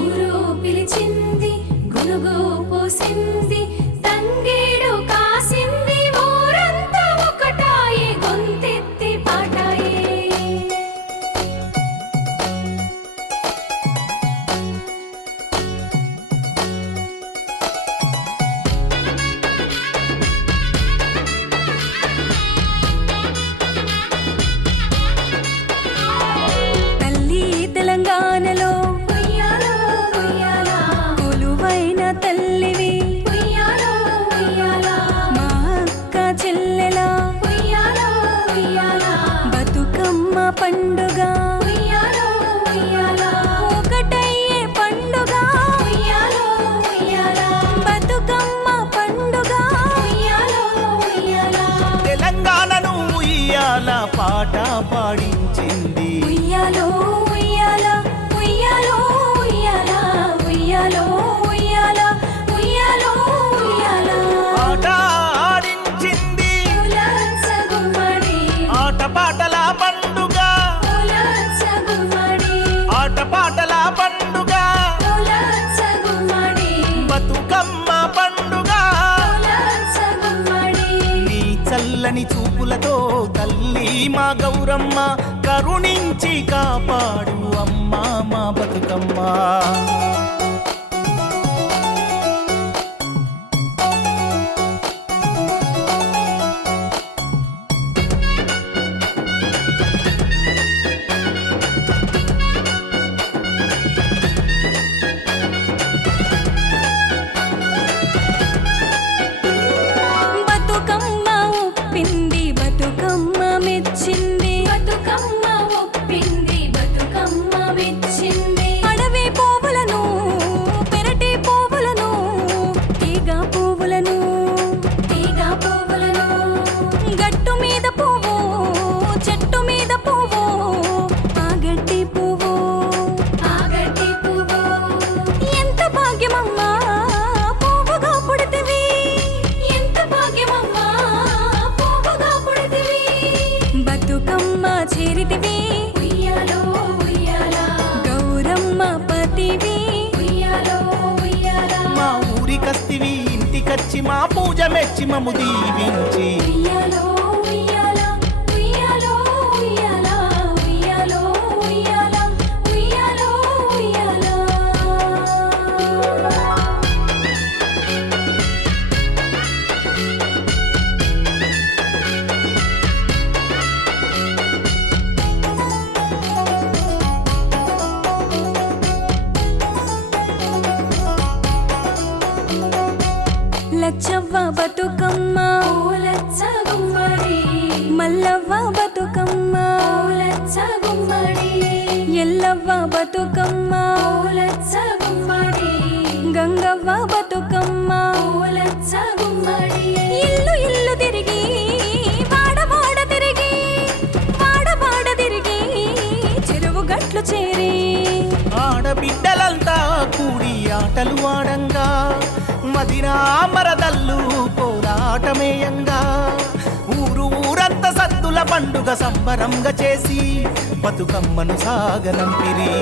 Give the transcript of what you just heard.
ఊరు పిలిచింది గునుగు పోసింది తంగేడు కాసింది ఊరంతా ఒకటాయే గొంతెత్తి పాటాయే తల్లి తెలంగాణలో ఉయ్యాలో ఉయ్యాల కొలువైన తల్లివి ఉయ్యాలో ఉయ్యాల మా అక్క చెల్లెల ఉయ్యాలో ఉయ్యాల బతుకమ్మ పండుగ ఉయ్యాలో ఉయ్యాల ఒకటయ్యే పండుగ ఉయ్యాలో ఉయ్యాల బతుకమ్మ పండుగ ఉయ్యాలో ఉయ్యాల తెలంగాణను ఉయ్యాల పాట పాడించింది ఉయ్యాలో ఉయ్యాల ఉయ్యాలో ఉయ్యాల ఉయ్యాలో ఉయ్యాల ఉయ్యాలో ఉయ్యాల ఆట ఆడించింది ఉలస గుమ్మడి ఆట పాటల పండుగ ఉలస గుమ్మడి ఆట పాటల పండుగ ఉలస గుమ్మడి బతుకమ్మ పండుగ ఉలస గుమ్మడి నీ చల్లని చూపులతో తల్లి మా గౌరమ్మ కరుణించి కాపాడు అమ్మా మా బతుకమ్మ బతుకమ్మ ఒప్పింది బతుకమ్మ మెచ్చింది బతుకమ్మ ఒప్పింది బతుకమ్మ మెచ్చింది అడవి పువ్వులను పెరటి పువ్వులను తీగ పువ్వులను గట్టు మీద పువ్వు చెట్టు మీద పువ్వు ఆగట్టి పువ్వు ఎంత భాగ్యమమ్మా పువ్వుగా పుడితివి ఎంత భాగ్యమమ్మా పువ్వుగా పుడితివి బతుకమ్మ చేరితివి ఉయ్యాలో ఉయ్యాల గౌరమ్మ పతివి ఉయ్యాలో ఉయ్యాల మా ఊరికస్తివి ఇంటికచ్చి మా పూజ మెచ్చి మము దీవించి ఉయ్యాలో ఉయ్యాల ఉయ్యాలో ఉయ్యాల ఉయ్యాలో ఉయ్యాల ఉయ్యాలో ఉయ్యాల లచ్చవ్వ బతుకమ్మ లచ్చ గుమ్మడి మల్లవ్వ బతుకమ్మ లచ్చ గుమ్మడి ఎల్లవ్వ బతుకమ్మ లచ్చ గుమ్మడి గంగవ్వ బతుకమ్మ లచ్చ గుమ్మడి ఇల్లు ఇల్లు తిరిగి వాడ తిరిగి చెరువు గట్లు చేరి ఆడబిడ్డలంతా కూడి ఆటలు ఆడంగా మదినా మరదల్లు పోరాటమేయంగా ఊరంతా సద్దుల పండుగ సంబరంగా చేసి బతుకమ్మను సాగనంపిరి